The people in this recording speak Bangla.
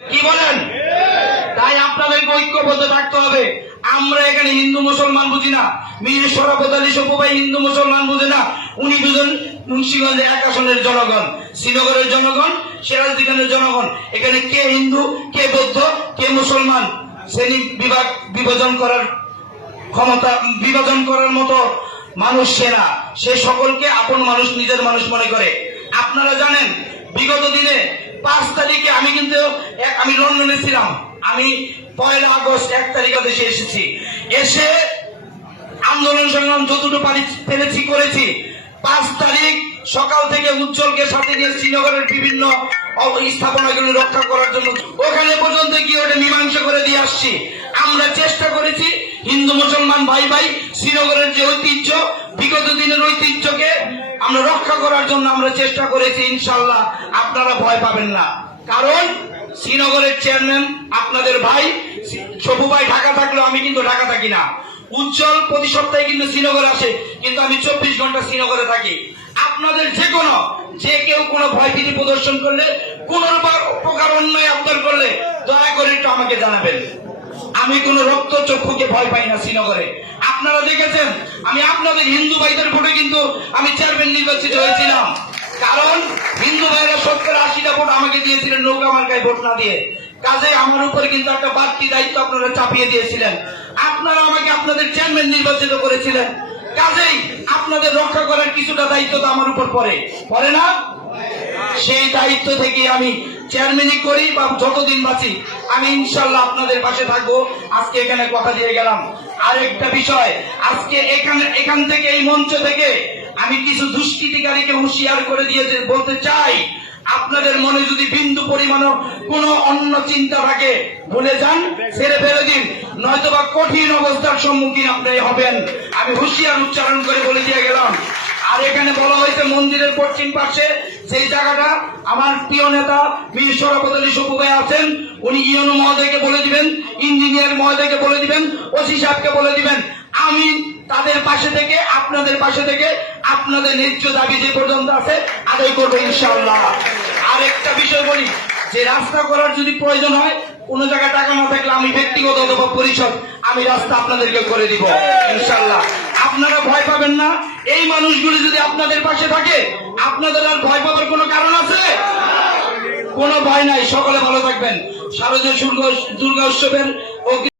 কি বলেন? তাই আপনাদেরকে ঐক্যবদ্ধ থাকতে হবে। আমরা এখানে হিন্দু, মুসলমান বুঝি না। মীর সরাফত আলী সপু হিন্দু, মুসলমান বুঝে না। উনি দুজন মুন্সিগঞ্জের এক আসনের জনগণ, শ্রীনগরের জনগণ সিরাজদিখানের জনগণ। এখানে কে হিন্দু, কে বৌদ্ধ, কে মুসলমান শ্রেণি বিভাগ বিভাজন করার ক্ষমতা, বিভাজন করার মতো মানুষ সেনা সে সকলকে আপন মানুষ, নিজের মানুষ মনে করে। আপনারা জানেন বিগত দিনে পাঁচ তারিখে আমি কিন্তু আমি লন্ডনে ছিলাম। আমি পয়লা আগস্ট এক তারিখে দেশে এসেছি। এসে আন্দোলন সংগ্রাম যতটুকু পারি পেরেছি, করেছি। পাঁচ তারিখ সকাল থেকে উজ্জ্বলকে সাথে নিয়ে শ্রীনগরের বিভিন্ন স্থাপনাগুলো রক্ষা করার জন্য ওখানে পর্যন্ত গিয়ে ওটা মীমাংসা করে দিয়ে আসছি। আমরা চেষ্টা করেছি, হিন্দু মুসলমান ভাই ভাই, শ্রীনগরের যে ঐতিহ্য আমরা রক্ষা করার জন্য আমরা চেষ্টা করেছি ইনশাল্লাহ আপনারা ভয় পাবেন না। কারণ শ্রীনগরের চেয়ারম্যান আপনাদের ভাই, সবু ভাই ঢাকা থাকলেও আমি কিন্তু ঢাকা থাকি না। উজ্জ্বল প্রতি সপ্তাহে কিন্তু শ্রীনগর আসে, কিন্তু আমি চব্বিশ ঘণ্টা শ্রীনগরে থাকি। আপনাদের যে কোনো যে কেউ কোনো ভয়ভীতি প্রদর্শন করলে, কোন প্রকার অন্যায় আবদার করলে দয়া করে একটু আমাকে জানাবেন। আমি কোন রক্ত চক্ষুকে ভয় পাই না শ্রীনগরে। আপনারা দেখেছেন, আমি আপনাদের হিন্দু ভাইদের ভোটে কিন্তু আমি চেয়ারম্যান নির্বাচিত হয়েছিলাম। কারণ হিন্দু ভাইরা সত্তর আশিটা ভোট আমাকে দিয়েছিলেন, নৌকা মার্কায় ভোট না দিয়ে। কাজে আমার উপরে কিন্তু একটা বাড়তি দায়িত্ব আপনারা চাপিয়ে দিয়েছিলেন। আপনারা আমাকে আপনাদের চেয়ারম্যান নির্বাচিত করেছিলেন। কাজেই আপনাদের রক্ষা করার কিছুটা দায়িত্ব তো আমার উপর পড়ে। পড়ে না? সেই দায়িত্ব থেকে আমি চেয়ারম্যানই করি বা যতদিন বাঁচি, আমি ইনশাল্লাহ আপনাদের পাশে থাকব। আজকে এখানে কথা দিয়ে গেলাম। আরেকটা বিষয়, আজকে এখানে, এখান থেকে, এই মঞ্চ থেকে আমি কিছু দুষ্কৃতিকারীকে হুঁশিয়ার করে দিয়ে বলতে চাই, আপনাদের মনে যদি বিন্দু পরিমাণও কোনো অন্য চিন্তা থাকে, ভুলে যান ছেড়ে ফেলে দিন। নয়তোবা কঠিন অবস্থার সম্মুখীন আপনি হবেন। আমি হুঁশিয়ার উচ্চারণ করে বলে দিয়ে গেলাম। আর এখানে বলা হয়েছে মন্দিরের পশ্চিম পাশে সেই জায়গাটা আমার প্রিয় নেতা বীর সরাপত আলী সপু ভাই আছেন, উনি ইয়নো মহোদয়কে বলে দিবেন, ইঞ্জিনিয়ার মহোদয়কে বলে দিবেন, ওসি সাহেবকে বলে দিবেন। আমি তাদের পাশে থেকে, আপনাদের পাশে থেকে আপনাদের ন্যায্য দাবি যে পর্যন্ত আছে, আদায় করব ইনশাআল্লাহ। আর একটা বিষয় বলি, যে রাস্তা করার যদি প্রয়োজন হয়, কোনো জায়গায় টাকা না থাকলে আমি ব্যক্তিগত অথবা পরিষদ, আমি রাস্তা আপনাদেরকে করে দিব ইনশাল্লাহ আপনারা ভয় পাবেন না। এই মানুষগুলি যদি আপনাদের পাশে থাকে, আপনাদের আর ভয় পাবার কোনো কারণ আছে? কোনো ভয় নাই। সকলে ভালো থাকবেন। শারদীয় দুর্গা উৎসবের